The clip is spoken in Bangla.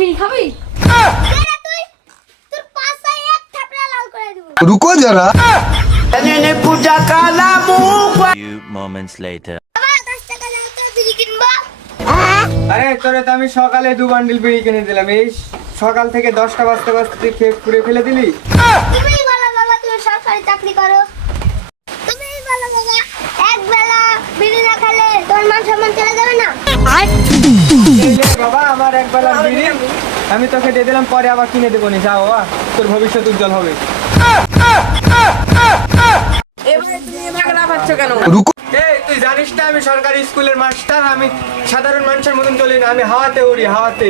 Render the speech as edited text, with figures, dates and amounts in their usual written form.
বিড়ি খাবি? रुको जरा। Few moments later. আরে তোরে তো আমি সকালে 2 বান্ডিল বিড়ি কিনে দিলাম, এই সকাল থেকে 10টা বাজতে বাজতে তুই খেয়ে পুড়ে ফেলে দিলি। তুমি বলো বাবা, তুমি সরকারি চাকরি করো, তুমি বলো বাবা, এক বেলা বিড়ি না খেলে তোর মান সম্মান চলে যাবে না? এই লে বাবা, আমার এক বেলা বিড়ি আমি তোকে দিয়ে দিলাম, পরে আবার কিনে দেবো নি, যা বাবা, তোর ভবিষ্যৎ উজ্জ্বল হবে। रुको। এই তুই জানিস না আমি সরকারি স্কুলের মাস্টার, আমি সাধারণ মানুষের মতন চলি না, আমি হাওয়াতে উড়ি, হাওয়াতে।